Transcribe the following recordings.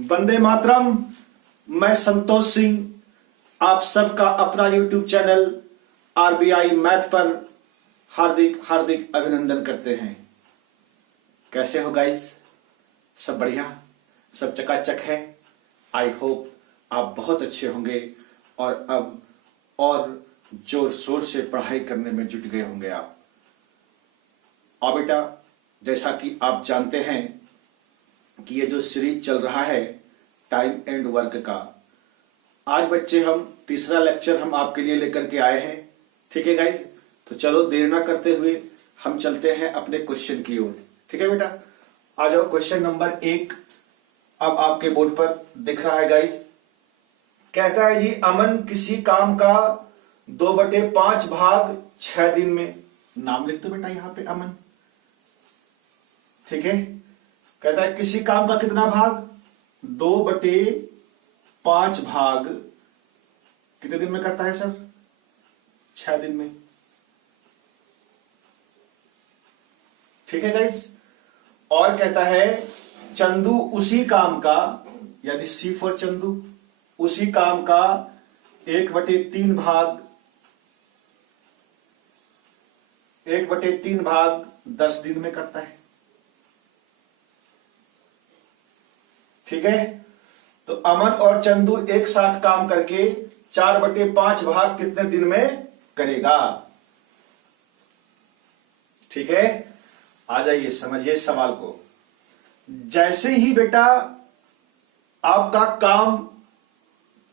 वंदे मातरम। मैं संतोष सिंह आप सबका अपना यूट्यूब चैनल आरबीआई मैथ पर हार्दिक हार्दिक अभिनंदन करते हैं। कैसे हो गाइस? सब बढ़िया, सब चकाचक है। आई होप आप बहुत अच्छे होंगे और अब और जोर शोर से पढ़ाई करने में जुट गए होंगे आप। और बेटा, जैसा कि आप जानते हैं कि ये जो सीरीज चल रहा है टाइम एंड वर्क का, आज बच्चे हम तीसरा लेक्चर हम आपके लिए लेकर के आए हैं। ठीक है गाइज, तो चलो देर ना करते हुए हम चलते हैं अपने क्वेश्चन की ओर। ठीक है बेटा, आ जाओ। क्वेश्चन नंबर 1 अब आपके बोर्ड पर दिख रहा है गाइज। कहता है जी, अमन किसी काम का 2/5 भाग 6 दिन में। नाम लिख दो बेटा यहां पे, अमन। ठीक है, कहता है किसी काम का कितना भाग? 2/5 भाग कितने दिन में करता है सर? 6 दिन में। ठीक है गाइस। और कहता है चंदू उसी काम का, यानी सी फॉर चंदू, उसी काम का 1/3 भाग 10 दिन में करता है। ठीक है, तो अमन और चंदू एक साथ काम करके 4/5 भाग कितने दिन में करेगा? ठीक है, आ जाइए समझिए सवाल को। जैसे ही बेटा आपका काम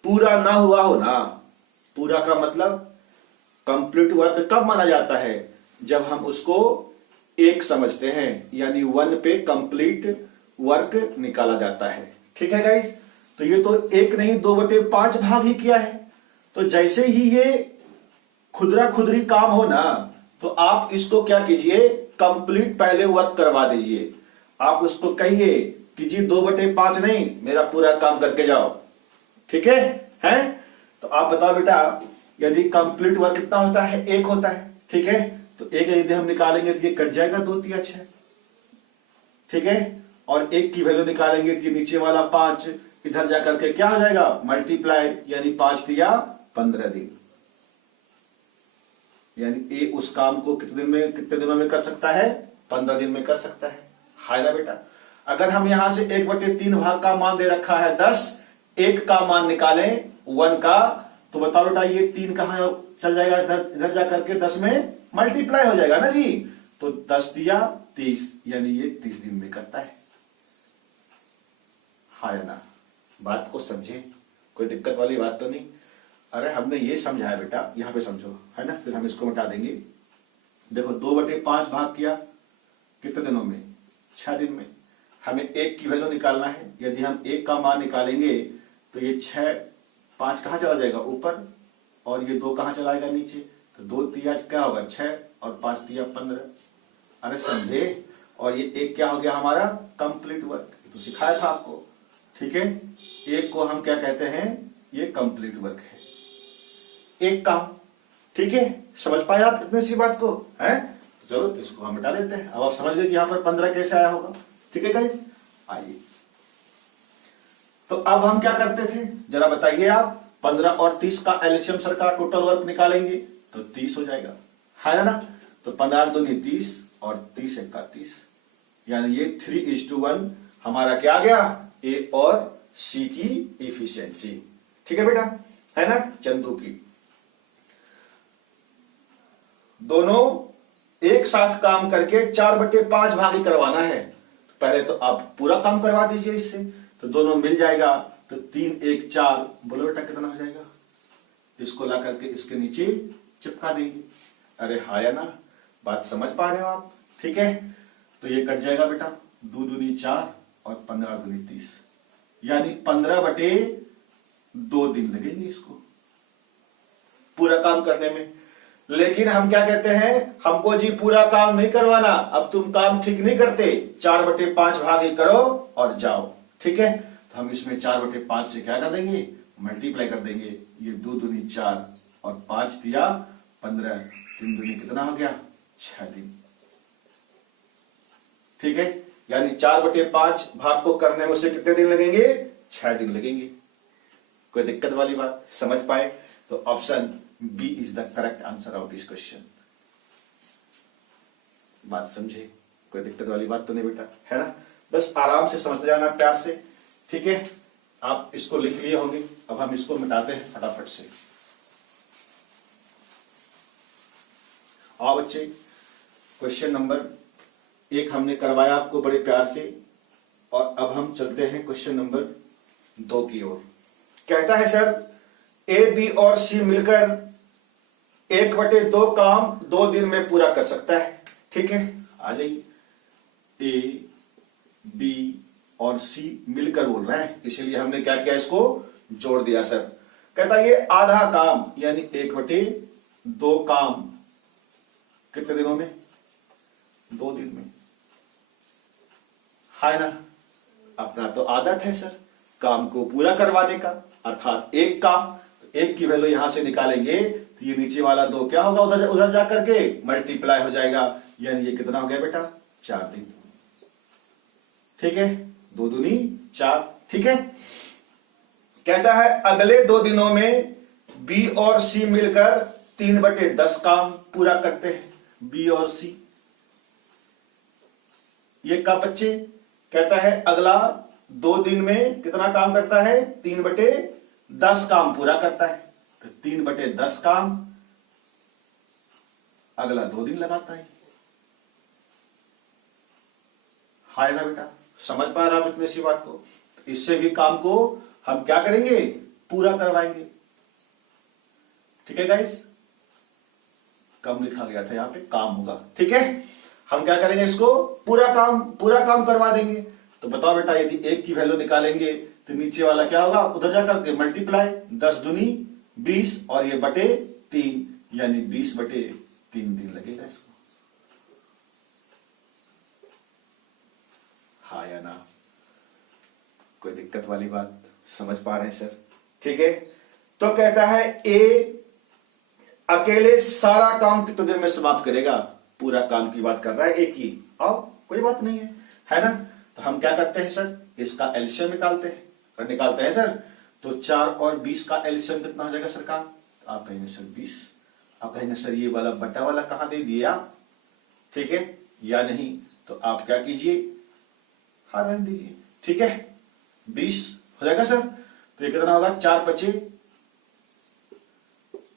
पूरा ना हुआ हो ना, पूरा का मतलब कंप्लीट वर्क कब माना जाता है? जब हम उसको 1 समझते हैं, यानी 1 पे कंप्लीट वर्क निकाला जाता है। ठीक है गाइस, तो ये तो 1 नहीं 2/5 भाग ही किया है। तो जैसे ही ये खुदरा खुदरी काम हो ना, तो आप इसको क्या कीजिए, कंप्लीट पहले वर्क करवा दीजिए। आप उसको कहिए कि जी 2/5 नहीं, मेरा पूरा काम करके जाओ। ठीक है, हैं? तो आप बताओ बेटा, यदि कंप्लीट वर्क कितना होता है? 1 होता है। ठीक है, तो 1 यदि हम निकालेंगे तो ये कट जाएगा 2 3 6। ठीक है, और 1 की वैल्यू निकालेंगे तो ये नीचे वाला 5 इधर जाकर के क्या हो जाएगा? मल्टीप्लाई, यानी 5 तिया 15 दिन। यानी ए उस काम को कितने दिनों में कर सकता है? 15 दिन में कर सकता है। हाय ना बेटा। अगर हम यहां से 1/3 भाग का मान दे रखा है 10, 1 का मान निकालें 1 का, तो बताओ बेटा ये 3 कहां चल जाएगा? इधर जाकर के 10 में मल्टीप्लाई हो जाएगा ना जी। तो 10 तिया 30, यानी ये 30 दिन में करता है। हाय ना, बात को समझे, कोई दिक्कत वाली बात तो नहीं। अरे हमने ये समझाया बेटा, यहां पे समझो, है ना? फिर हम इसको मिटा देंगे। देखो 2/5 भाग किया कितने दिनों में? 6 दिन में। हमें 1 की वैल्यू निकालना है। यदि हम 1 का मान निकालेंगे तो ये 6, 5 कहां चला जाएगा? ऊपर, और ये 2 कहां चला जाएगा? नीचे। तो 2 तिया क्या होगा? 6, और 5 तिया 15। अरे समझे? और ये 1 क्या हो गया हमारा? Complete work. तो सिखाया था आपको। ठीक है, 1 को हम क्या कहते हैं? ये कंप्लीट वर्क है, 1 काम। ठीक है, समझ पाए आप इतनी सी बात को? है तो चलो, तो इसको हम मिटा लेते हैं। अब आप समझ गए कि यहां पर 15 कैसे आया होगा। ठीक है गाइस, आइए। तो अब हम क्या करते थे जरा बताइए आप। 15 और 30 का एलसीएम सर का टोटल वर्क निकालेंगे तो 30 हो जाएगा, है ना? तो 15 दूनी 30 और 30 1 का 30, यानी ये 3:1 हमारा क्या आ गया? ए और सी की इफिशियंसी। ठीक है बेटा, है ना? चंदू की। दोनों एक साथ काम करके 4/5 भाग ही करवाना है। तो पहले तो आप पूरा काम करवा दीजिए इससे, तो दोनों मिल जाएगा। तो 3 1 4, बोलो बेटा कितना हो जाएगा? इसको ला करके इसके नीचे चिपका देंगे। अरे हाँ या ना, बात समझ पा रहे हो आप? ठीक है, तो ये कट जाएगा बेटा, 2 दूनी 4 और 15 दूनी 30, यानी 15/2 दिन लगेंगे इसको पूरा काम करने में। लेकिन हम क्या कहते हैं, हमको जी पूरा काम नहीं करवाना, अब तुम काम ठीक नहीं करते, 4/5 भाग ही करो और जाओ। ठीक है, तो हम इसमें 4/5 से क्या कर देंगे? मल्टीप्लाई कर देंगे। ये 2 दूनी 4 और 5 तिया 15, 3 दूनी कितना हो गया? 6 दिन। ठीक है, यानी 4/5 भाग को करने में उसे कितने दिन लगेंगे? 6 दिन लगेंगे। कोई दिक्कत वाली बात समझ पाए तो option B is the correct answer of this question. बात समझे? कोई दिक्कत वाली बात तो नहीं बेटा, है ना? बस आराम से समझते जाना प्यार से, ठीक है? आप इसको लिख लिए होंगे, अब हम इसको मिटाते हैं फटाफट से। आओ बच्चे, क्वेश्चन नंबर 1 हमने करवाया आपको बड़े प्यार से, और अब हम चलते हैं क्वेश्चन नंबर 2 की ओर। कहता है सर ए, बी और सी मिलकर 1/2 काम 2 दिन में पूरा कर सकता है, ठीक है? आ जाइए, ए, बी और सी मिलकर बोल रहा है, इसीलिए हमने क्या किया, इसको जोड़ दिया सर। कहता है ये आधा काम यानी 1/2 काम कितने दिनों में? 2 दिन में, है ना? अपना तो आदत है सर काम को पूरा करवाने का, अर्थात एक काम, तो 1 की वैल्यू यहां से निकालेंगे तो ये नीचे वाला 2 क्या होगा, उधर जाकर के मल्टीप्लाई हो जाएगा, यानी ये कितना हो गया बेटा, 4 दिन, ठीक है? 2 दूनी 4, ठीक है? कहता है अगले 2 दिनों में बी और सी मिलकर 3/10 काम पूरा करते हैं, बी और सी। ये कब बच्चे? कहता है अगला 2 दिन में कितना काम करता है, 3/10 काम पूरा करता है, तो 3/10 काम अगला 2 दिन लगाता है, हाय ना बेटा? समझ पा रहा आप इतनी सी बात को? इससे भी काम को हम क्या करेंगे, पूरा करवाएंगे, ठीक है गाइस? कम लिखा गया था यहाँ पे, काम होगा, ठीक है? हम क्या करेंगे, इसको पूरा काम करवा देंगे। तो बताओ बेटा, यदि 1 की वैल्यू निकालेंगे तो नीचे वाला क्या होगा, उधर जाकर के मल्टीप्लाई, 10 दूनी 20 और ये बटे 3, यानी 20/3 दिन लगेगा इसको, हाँ या ना? कोई दिक्कत वाली बात समझ पा रहे हैं सर? ठीक है, तो कहता है ए अकेले सारा काम कितने दिन में समाप्त करेगा, पूरा काम की बात कर रहा है एक ही, और कोई बात नहीं है ना? तो हम क्या करते हैं सर, इसका एलसीएम निकालते हैं, और निकालते हैं सर, तो 4 और 20 का एलसीएम कितना हो जाएगा सर काम? तो आप कहेंगे सर 20, आप कहेंगे सर ये वाला बटा वाला कहां दे दिए आप, ठीक है या नहीं? तो आप क्या कीजिए, हाँ रहने दीजिए, ठीक है? 20 हो जाएगा सर, तो ये कितना होगा, 4×5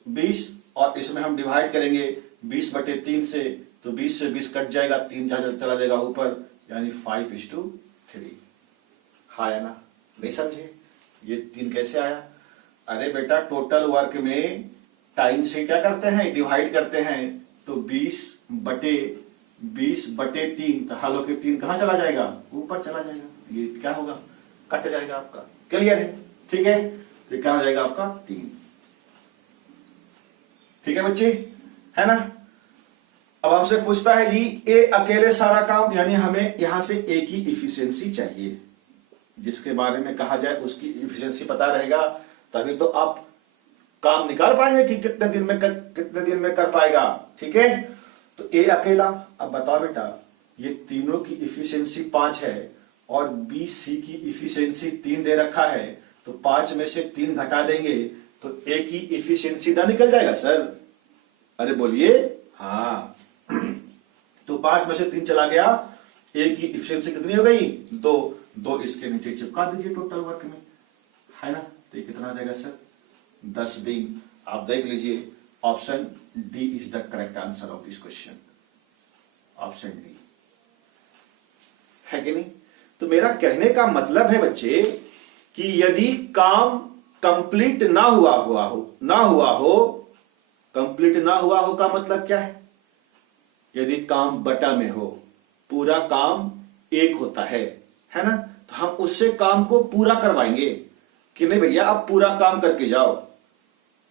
20, और इसमें हम डिवाइड करेंगे 20/3 से, तो 20 से 20 कट जाएगा, 3 चला जाएगा ऊपर, यानी 5:3, हाँ या ना? नहीं समझे? ये 3 कैसे आया? अरे बेटा टोटल वर्क में टाइम से क्या करते हैं, डिवाइड करते हैं, तो 20/3, तो हालो के 3 कहां चला जाएगा, ऊपर चला जाएगा, ये क्या होगा, कट जाएगा आपका, क्लियर है? ठीक है, ये क्या हो जाएगा आपका 3, ठीक है बच्चे, है ना? अब हमसे पूछता है जी ए अकेले सारा काम, यानी हमें यहां से ए की इफिशियंसी चाहिए, जिसके बारे में कहा जाए उसकी इफिशियंसी पता रहेगा तभी तो आप काम निकाल पाएंगे कि कितने दिन में कर पाएगा, ठीक है? तो ए अकेला, अब बताओ बेटा ये तीनों की इफिशियंसी 5 है और बी सी की इफिशियंसी 3 दे रखा है, तो 5 में से 3 घटा देंगे तो ए की इफिशियंसी ना निकल जाएगा सर? अरे बोलिए हाँ। तो 5 में से 3 चला गया, ए की इफिशियंसी कितनी हो गई, 2 इसके नीचे चिपका दीजिए टोटल वर्क में, है ना? तो ये कितना आ जाएगा सर, 10 दिन। आप देख लीजिए, option D is the correct answer of this question, option D, है कि नहीं? तो मेरा कहने का मतलब है बच्चे कि यदि काम कंप्लीट ना हुआ हो, कंप्लीट ना हुआ हो का मतलब क्या है? यदि काम बटा में हो, पूरा काम एक होता है ना? तो हम उससे काम को पूरा करवाएंगे कि नहीं भैया आप पूरा काम करके जाओ,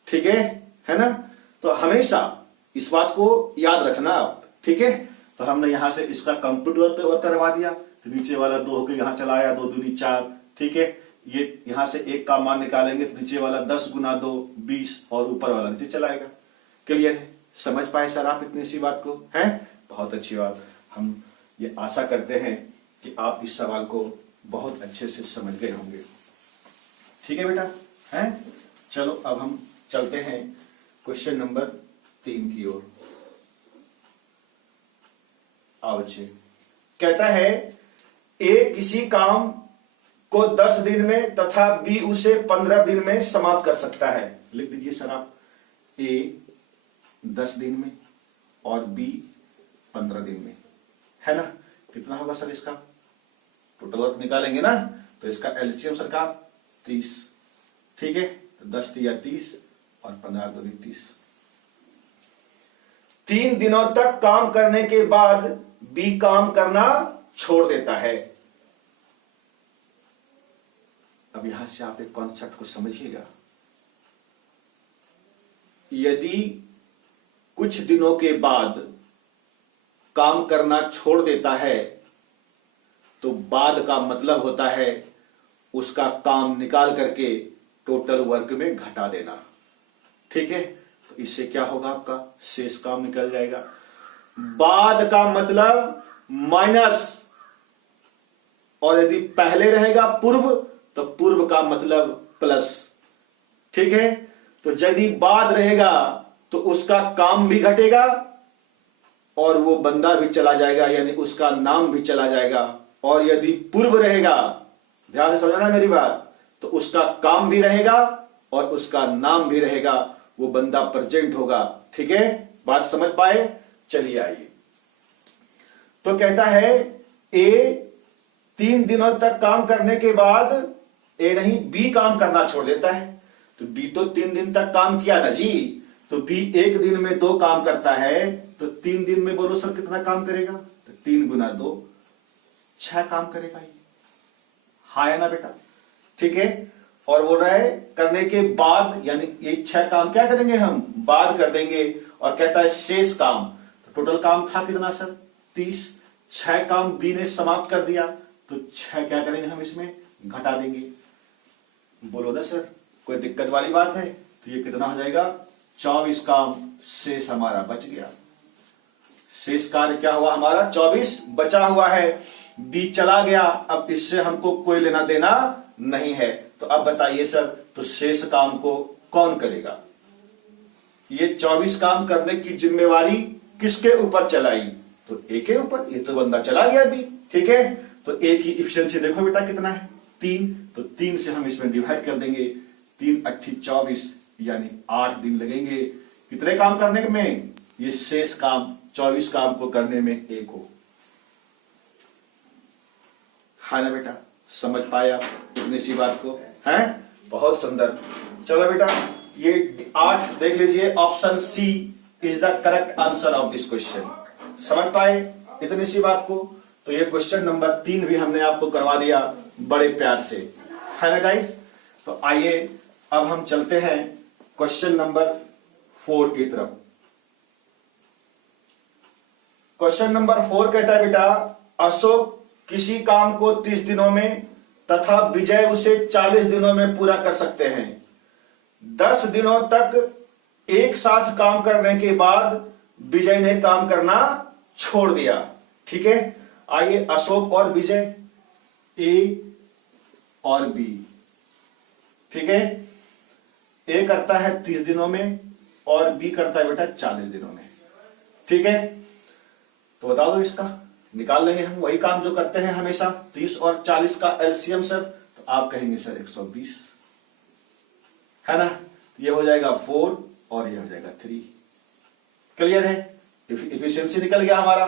ठीक है ना? तो हमेशा इस बात को याद रखना आप, ठीक है? तो हमने यहां से इसका कंप्यूटर वर्क करवा दिया, तो नीचे वाला 2 होकर यहां चला आया, 2 दूनी 4, ठीक है? ये यहां से 1 का मान निकालेंगे तो नीचे वाला 10 × 2 20 और ऊपर वाला नीचे चलाएगा, क्लियर है? समझ पाए सर आप इतनी सी बात को? है बहुत अच्छी बात। हम ये आशा करते हैं कि आप इस सवाल को बहुत अच्छे से समझ गए होंगे। ठीक है बेटा, है। चलो अब हम चलते हैं क्वेश्चन नंबर 3 की ओर। आओ बच्चे, कहता है ए किसी काम को 10 दिन में तथा बी उसे 15 दिन में समाप्त कर सकता है। लिख दीजिए सर आप, ए 10 दिन में और बी 15 दिन में, है ना। कितना होगा सर इसका टोटल वर्क निकालेंगे ना, तो इसका एलसीएम सरकार 30, ठीक है। तो 10 दिया 30 और 15 दो 30। 3 दिनों तक काम करने के बाद बी काम करना छोड़ देता है। अब यहां से आप एक कॉन्सेप्ट को समझिएगा। यदि कुछ दिनों के बाद काम करना छोड़ देता है तो बाद का मतलब होता है उसका काम निकाल करके टोटल वर्क में घटा देना, ठीक है। तो इससे क्या होगा, आपका शेष काम निकल जाएगा। बाद का मतलब माइनस, और यदि पहले रहेगा पूर्व तो पूर्व का मतलब प्लस, ठीक है। तो यदि बाद रहेगा तो उसका काम भी घटेगा और वो बंदा भी चला जाएगा, यानी उसका नाम भी चला जाएगा। और यदि पूर्व रहेगा, ध्यान से समझना मेरी बात, तो उसका काम भी रहेगा और उसका नाम भी रहेगा, वो बंदा प्रेजेंट होगा, ठीक है। बात समझ पाए? चलिए आइए। तो कहता है ए 3 दिनों तक काम करने के बाद, ए नहीं बी काम करना छोड़ देता है। तो बी तो 3 दिन तक काम किया ना जी, तो बी 1 दिन में 2 काम करता है, तो 3 दिन में बोलो सर कितना काम करेगा, तो 3 गुना 2 6 काम करेगा ये, हाँ है ना बेटा, ठीक है। और बोल रहा है करने के बाद, यानी ये 6 काम क्या करेंगे हम, बाद कर देंगे। और कहता है शेष काम, तो टोटल काम था कितना सर 30, 6 काम बी ने समाप्त कर दिया, तो 6 क्या करेंगे हम इसमें घटा देंगे। बोलो ना सर कोई दिक्कत वाली बात है? तो ये कितना हो जाएगा 24 काम शेष हमारा बच गया। शेष कार्य क्या हुआ हमारा 24 बचा हुआ है, बी चला गया, अब इससे हमको कोई लेना देना नहीं है। तो अब बताइए सर, तो शेष काम को कौन करेगा? ये 24 काम करने की जिम्मेवारी किसके ऊपर चलाई? तो ए के ऊपर, ये तो बंदा चला गया भी, ठीक है। तो ए की इफिशिएंसी देखो बेटा कितना है 3, तो 3 से हम इसमें डिवाइड कर देंगे, 3 8 24, यानी 8 दिन लगेंगे कितने काम करने में, ये शेष काम 24 काम को करने में ए को, है ना बेटा। समझ पाए आप इतनी सी बात को, है बहुत सुंदर। चलो बेटा ये 8 देख लीजिए, option C is the correct answer of this question. समझ पाए इतनी सी बात को? तो ये क्वेश्चन नंबर 3 भी हमने आपको करवा दिया बड़े प्यार से, है ना गाइस। तो आइए अब हम चलते हैं क्वेश्चन नंबर 4 की तरफ। क्वेश्चन नंबर 4 कहता है बेटा, अशोक किसी काम को 30 दिनों में तथा विजय उसे 40 दिनों में पूरा कर सकते हैं। 10 दिनों तक एक साथ काम करने के बाद विजय ने काम करना छोड़ दिया, ठीक है। आइए अशोक और विजय, ए और बी, ठीक है। ए करता है 30 दिनों में और बी करता है बेटा 40 दिनों में, ठीक है। तो बता दो इसका, निकाल लेंगे हम वही काम जो करते हैं हमेशा, 30 और 40 का एलसीएम सर। तो आप कहेंगे सर 120, है ना। ये हो जाएगा 4 और ये हो जाएगा 3। क्लियर है? इफिशिएंसी निकल गया हमारा।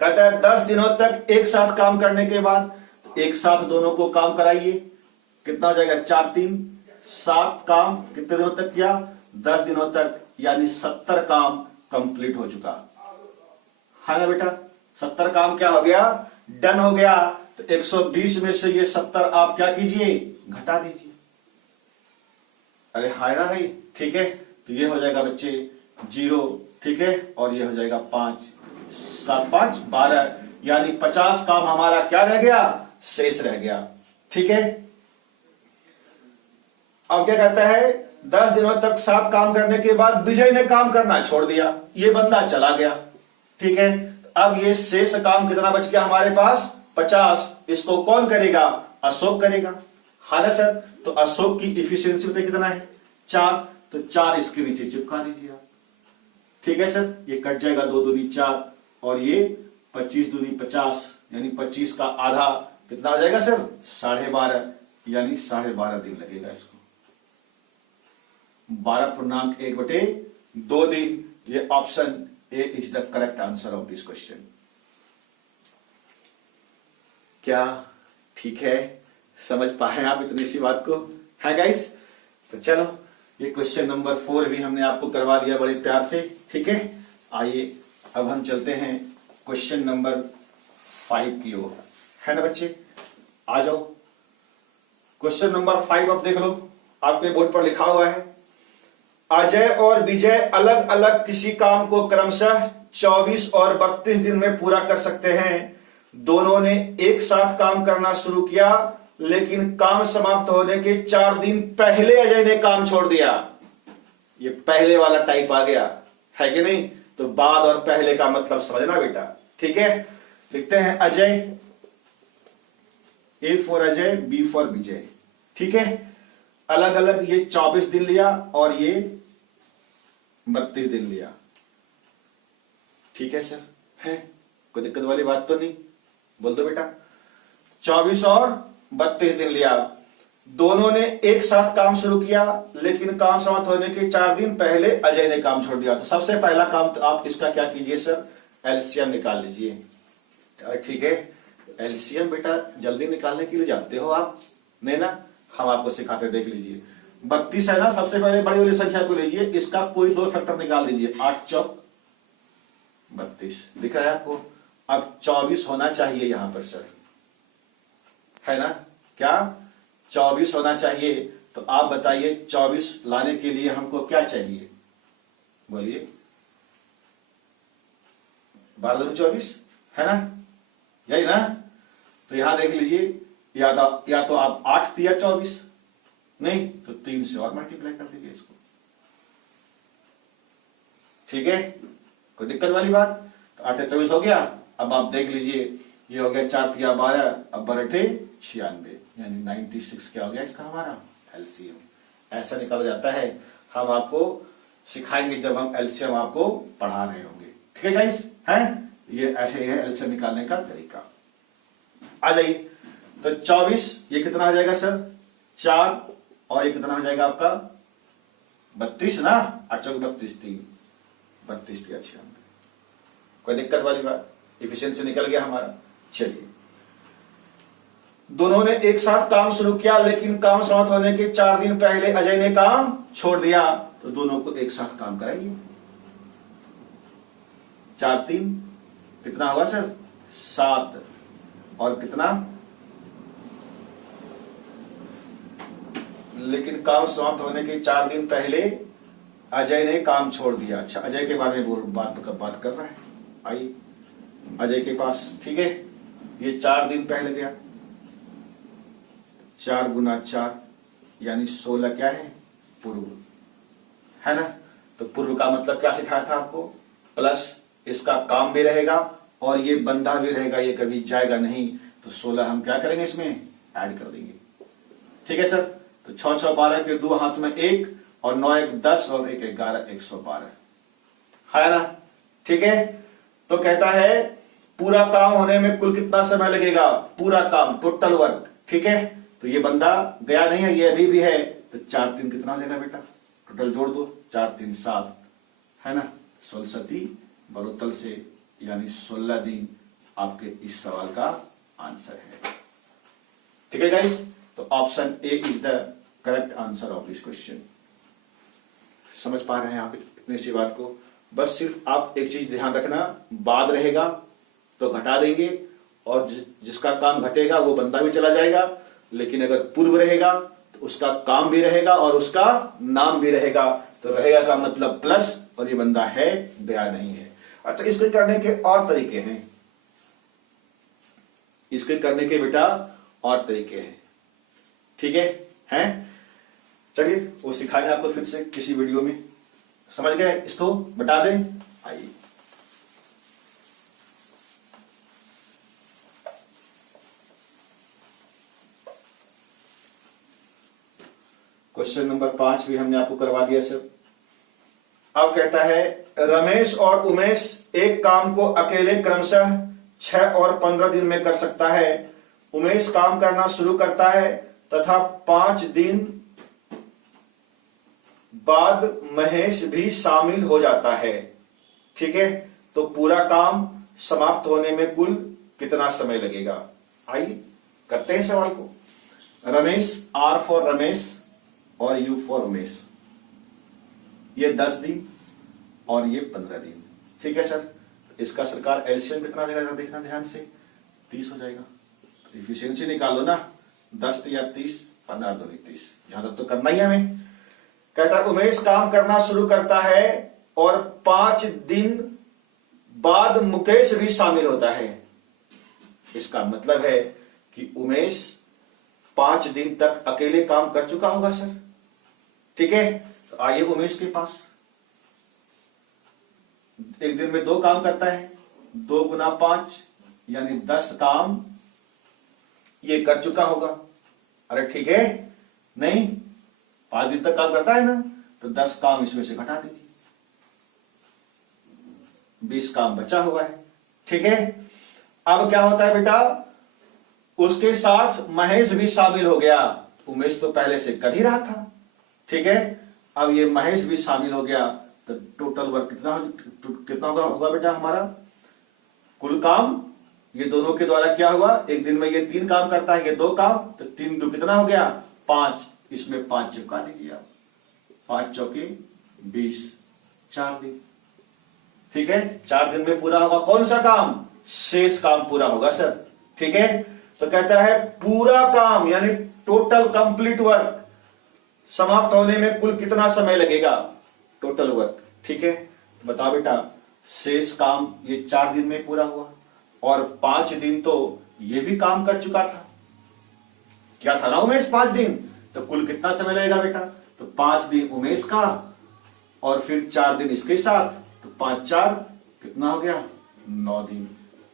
कहता है 10 दिनों तक एक साथ काम करने के बाद, तो एक साथ दोनों को काम कराइए, कितना हो जाएगा 4 3 7 काम कितने दिनों तक किया, 10 दिनों तक, यानी 70 काम कंप्लीट हो चुका, है ना बेटा। 70 काम क्या हो गया, डन हो गया। तो 120 में से ये 70 आप क्या कीजिए, घटा दीजिए। अरे हाय ना भाई, ठीक है। तो ये हो जाएगा बच्चे 0, ठीक है। और ये हो जाएगा 5 7 5 12, यानी 50 काम हमारा क्या रह गया, शेष रह गया, ठीक है। अब क्या कहता है, 10 दिनों तक 7 काम करने के बाद विजय ने काम करना छोड़ दिया, ये बंदा चला गया, ठीक है। अब ये शेष काम कितना बच गया हमारे पास 50, इसको कौन करेगा, अशोक करेगा, हाँ ना सर, तो अशोक की इफिशियंसी पता कितना है 4, तो 4 इसके नीचे चिपका दीजिए आप। ठीक है सर, ये कट जाएगा, 2 दूनी 4 और ये 25 दूनी 50, यानी 25 का आधा कितना हो जाएगा सर 12.5, यानी 12.5 दिन लगेगा इसको। 12.1/2 दिन, ये option A is the correct answer of this question. क्या ठीक है, समझ पाए आप इतनी सी बात को, है गाइस? तो चलो, ये क्वेश्चन नंबर 4 भी हमने आपको करवा दिया बड़े प्यार से। ठीक है, आइए अब हम चलते हैं क्वेश्चन नंबर 5 की ओर, है ना बच्चे? आ जाओ, क्वेश्चन नंबर 5 अब देख लो, आपके बोर्ड पर लिखा हुआ है, अजय और विजय अलग अलग किसी काम को क्रमशः 24 और 32 दिन में पूरा कर सकते हैं। दोनों ने एक साथ काम करना शुरू किया, लेकिन काम समाप्त होने के 4 दिन पहले अजय ने काम छोड़ दिया। ये पहले वाला टाइप आ गया, है कि नहीं? तो बाद और पहले का मतलब समझना बेटा। ठीक है, लिखते हैं Ajay, A for Ajay, B for Vijay. ठीक है, अलग अलग ये 24 दिन लिया और ये 32 दिन लिया। ठीक है सर, है कोई दिक्कत वाली बात तो नहीं? बोल दो बेटा। 24 और 32 दिन लिया, दोनों ने एक साथ काम शुरू किया, लेकिन काम समाप्त होने के 4 दिन पहले अजय ने काम छोड़ दिया। तो सबसे पहला काम तो आप इसका क्या कीजिए सर, एलसीएम निकाल लीजिए। ठीक है, एलसीएम बेटा जल्दी निकालने के लिए जानते हो आप, नहीं ना? हम आपको सिखाते, देख लीजिए। 32 है ना, सबसे पहले बड़ी वाली संख्या को लीजिए, इसका कोई 2 फैक्टर निकाल दीजिए। 8 चौक 32 दिख रहा है आपको। अब 24 होना चाहिए यहां पर सर, है ना? क्या 24 होना चाहिए? तो आप बताइए 24 लाने के लिए हमको क्या चाहिए, बोलिए। 12 दूनी 24 है ना, यही ना? तो यहां देख लीजिए, या तो आप 8 दिया 24, नहीं तो 3 से और मल्टीप्लाई कर दीजिए इसको। ठीक है, कोई दिक्कत वाली बात? तो 8 से 24 हो गया। अब आप देख लीजिए, ये हो गया 4 तिया 12, अब 12 96, यानी 96 क्या हो गया इसका हमारा एलसीएम। ऐसा निकाला जाता है, हम आपको सिखाएंगे जब हम एलसीएम आपको पढ़ा रहे होंगे। ठीक है गाइस, हैं? ये ऐसे है एलसीएम निकालने का तरीका। आ जाइए, तो 24 ये कितना हो जाएगा सर 4, और ये कितना हो जाएगा आपका 32 ना, 8 चौक 32, 3 32 96। कोई दिक्कत वाली बात? इफिशिएंसी निकल गया हमारा। चलिए, दोनों ने एक साथ काम शुरू किया, लेकिन काम समाप्त होने के 4 दिन पहले अजय ने काम छोड़ दिया। तो दोनों को एक साथ काम कराइए। 4 3 कितना होगा सर 7, और कितना, लेकिन काम समाप्त होने के 4 दिन पहले अजय ने काम छोड़ दिया। अच्छा, अजय के बारे में बात कर रहा है। आइए अजय के पास। ठीक है, ये 4 दिन पहले गया, 4 गुना 4 यानी 16 क्या है पूर्व, है ना? तो पूर्व का मतलब क्या सिखाया था आपको, प्लस इसका काम भी रहेगा और ये बंधा भी रहेगा, ये कभी जाएगा नहीं। तो 16 हम क्या करेंगे, इसमें ऐड कर देंगे। ठीक है सर, तो 6 6 12 के 2 हाथ में 1, और 9 1 10 और 1 11 112, है ना? ठीक है, तो कहता है पूरा काम होने में कुल कितना समय लगेगा, पूरा काम टोटल वर्क। ठीक है, तो ये बंदा गया नहीं है, ये अभी भी है। तो 4 3 कितना हो जाएगा बेटा, टोटल जोड़ दो, 4 3 7, है ना? 16 बरोतल से, यानी 16 दिन आपके इस सवाल का आंसर है। ठीक है गाइस, तो option A is the correct answer of this question. समझ पा रहे हैं आप इतनी सी बात को? बस सिर्फ आप एक चीज ध्यान रखना, बाद रहेगा तो घटा देंगे, और जिसका काम घटेगा वो बंदा भी चला जाएगा। लेकिन अगर पूर्व रहेगा तो उसका काम भी रहेगा और उसका नाम भी रहेगा। तो रहेगा का मतलब प्लस, और ये बंदा है, गया नहीं है। अच्छा, इसके करने के और तरीके हैं, इसके करने के बेटा और तरीके हैं। ठीक है, हैं? चलिए वो सिखाएंगे आपको फिर से किसी वीडियो में। समझ गए? इसको बता दें। आइए, क्वेश्चन नंबर 5 भी हमने आपको करवा दिया सर। अब कहता है रमेश और उमेश एक काम को अकेले क्रमशः 6 और 15 दिन में कर सकता है। उमेश काम करना शुरू करता है तथा 5 दिन बाद महेश भी शामिल हो जाता है। ठीक है, तो पूरा काम समाप्त होने में कुल कितना समय लगेगा? आइए करते हैं सवाल को। रमेश, आर फॉर रमेश और यू फॉर उमेश, ये 10 दिन और ये 15 दिन। ठीक है सर, इसका सरकार एलसीएम कितना जाएगा देखना ध्यान से, 30 हो जाएगा। तो इफिशियंसी निकाल लो ना, 10 या 30, 15 दूनी 30, यहां तक तो करना ही है हमें। कहता है उमेश काम करना शुरू करता है और 5 दिन बाद मुकेश भी शामिल होता है। इसका मतलब है कि उमेश 5 दिन तक अकेले काम कर चुका होगा सर। ठीक है, तो आइए उमेश के पास। एक दिन में 2 काम करता है, 2 गुना 5 यानी 10 काम ये कर चुका होगा। अरे ठीक है, नहीं 5 दिन तक काम करता है ना, तो 10 काम इसमें से घटा दीजिए, 20 काम बचा हुआ है। ठीक है, अब क्या होता है बेटा, उसके साथ महेश भी शामिल हो गया। उमेश तो पहले से कर ही रहा था। ठीक है, अब ये महेश भी शामिल हो गया, तो टोटल वर्क कितना होगा बेटा हमारा? कुल काम ये दोनों के द्वारा क्या हुआ, एक दिन में ये 3 काम करता है, ये 2 काम, तो 3 2 कितना हो गया? 5, इसमें 5 चिपका दीजिए आप, 5 चौके 20, 4 दिन। ठीक है, 4 दिन में पूरा होगा कौन सा काम? शेष काम पूरा होगा सर। ठीक है, तो कहता है पूरा काम यानी टोटल कंप्लीट वर्क समाप्त होने में कुल कितना समय लगेगा? Total work. ठीक है, बता बेटा, शेष काम ये 4 दिन में पूरा हुआ और 5 दिन तो ये भी काम कर चुका था। क्या था ना उमेश? 5 दिन, तो कुल कितना समय लगेगा बेटा? तो 5 दिन उमेश का और फिर 4 दिन इसके साथ, तो 5 4 कितना हो गया? 9 दिन।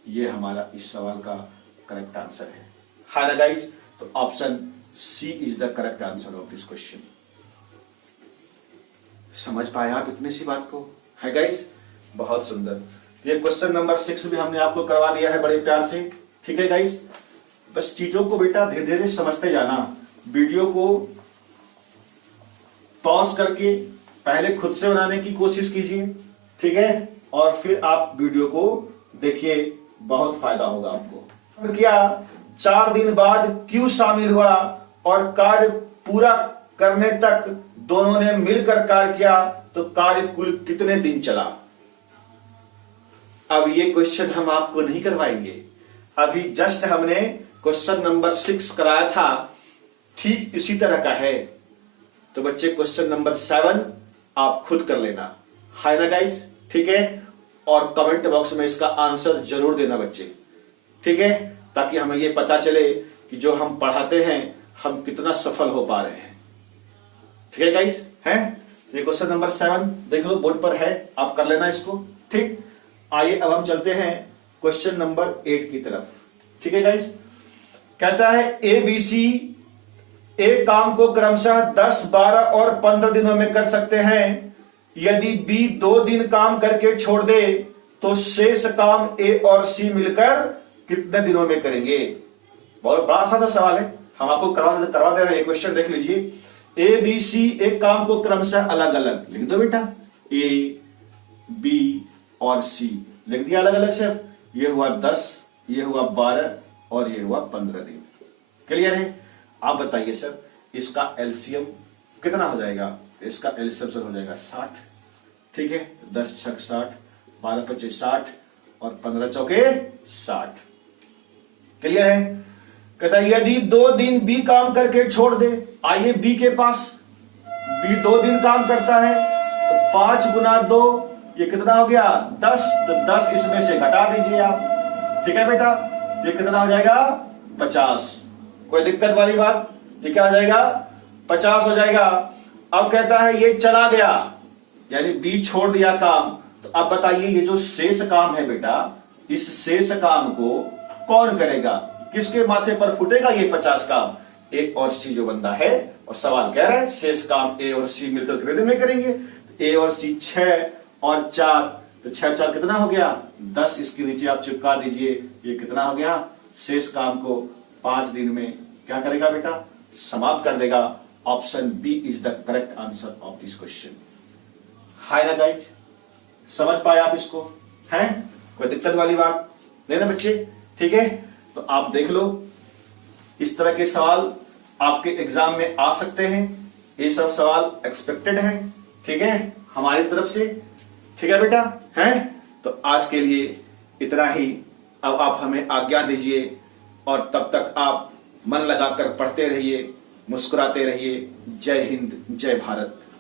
ये हमारा इस सवाल का करेक्ट आंसर है। हाय ना गाइज, तो option C is the correct answer of this question. समझ पाए आप इतनी सी बात को? है गाइज, बहुत सुंदर। ये क्वेश्चन नंबर 6 भी हमने आपको करवा दिया है बड़े प्यार से। ठीक है गाइज, बस चीजों को बेटा धीरे धीरे समझते जाना। वीडियो को पॉज करके पहले खुद से बनाने की कोशिश कीजिए। ठीक है, और फिर आप वीडियो को देखिए, बहुत फायदा होगा आपको। क्या 4 दिन बाद क्यों शामिल हुआ और कार्य पूरा करने तक दोनों ने मिलकर कार्य किया, तो कार्य कुल कितने दिन चला? अब ये क्वेश्चन हम आपको नहीं करवाएंगे, अभी जस्ट हमने क्वेश्चन नंबर 6 कराया था, ठीक इसी तरह का है। तो बच्चे क्वेश्चन नंबर 7 आप खुद कर लेना। हाय ना गाइस, ठीक है, और कमेंट बॉक्स में इसका आंसर जरूर देना बच्चे। ठीक है, ताकि हमें ये पता चले कि जो हम पढ़ाते हैं हम कितना सफल हो पा रहे हैं। ठीक है गाइस, हैं? ये क्वेश्चन नंबर 7 देख लो, बोर्ड पर है, आप कर लेना इसको। ठीक, आइए अब हम चलते हैं क्वेश्चन नंबर 8 की तरफ। ठीक है गाइस, कहता है ए बी सी एक काम को क्रमशः 10, 12 और 15 दिनों में कर सकते हैं। यदि बी 2 दिन काम करके छोड़ दे तो शेष काम ए और सी मिलकर कितने दिनों में करेंगे? बहुत बड़ा सा सवाल है, हम आपको करवा दे रहे हैं। क्वेश्चन देख लीजिए, ए बी सी एक काम को क्रमशः अलग अलग लिख दो बेटा, ए बी और सी लिख दिया अलग अलग सर। ये हुआ 10, ये हुआ 12 और ये हुआ 15 दिन। क्लियर है? आप बताइए सर, इसका एलसीएम कितना हो जाएगा? इसका एलसीएम सर हो जाएगा 60। ठीक है, 10 6 60, 12 25 60 और 15 चौके 60। क्लियर है? कहता है यदि 2 दिन बी काम करके छोड़ दे, आइए बी के पास। बी 2 दिन काम करता है, तो 5 गुना 2 ये कितना हो गया? 10। तो 10 इसमें से घटा दीजिए आप। ठीक है बेटा, ये कितना हो जाएगा? 50। कोई दिक्कत वाली बात? ये क्या हो जाएगा? 50 हो जाएगा। अब कहता है ये चला गया, यानी बी छोड़ दिया काम। तो अब बताइए ये जो शेष काम है बेटा, इस शेष काम को कौन करेगा? किसके माथे पर फूटेगा ये 50 काम? ए और सी जो बंदा है, और सवाल कह रहा है शेष काम ए और सी मिलकर कितने दिन में करेंगे। ए और सी 6 और 4, तो 6 4 कितना हो गया 10। इसके नीचे आप चिपका दीजिए, ये कितना हो गया, शेष काम को 5 दिन में क्या करेगा बेटा, समाप्त कर देगा। Option B is the correct answer of this question. Hi ना गाइज, समझ पाए आप इसको, हैं कोई दिक्कत वाली बात नहीं ना बच्चे, ठीक है। तो आप देख लो, इस तरह के सवाल आपके एग्जाम में आ सकते हैं, ये सब सवाल एक्सपेक्टेड है, ठीक है, हमारी तरफ से, ठीक है बेटा, हैं। तो आज के लिए इतना ही, अब आप हमें आज्ञा दीजिए, और तब तक आप मन लगाकर पढ़ते रहिए, मुस्कुराते रहिए। जय हिंद, जय भारत।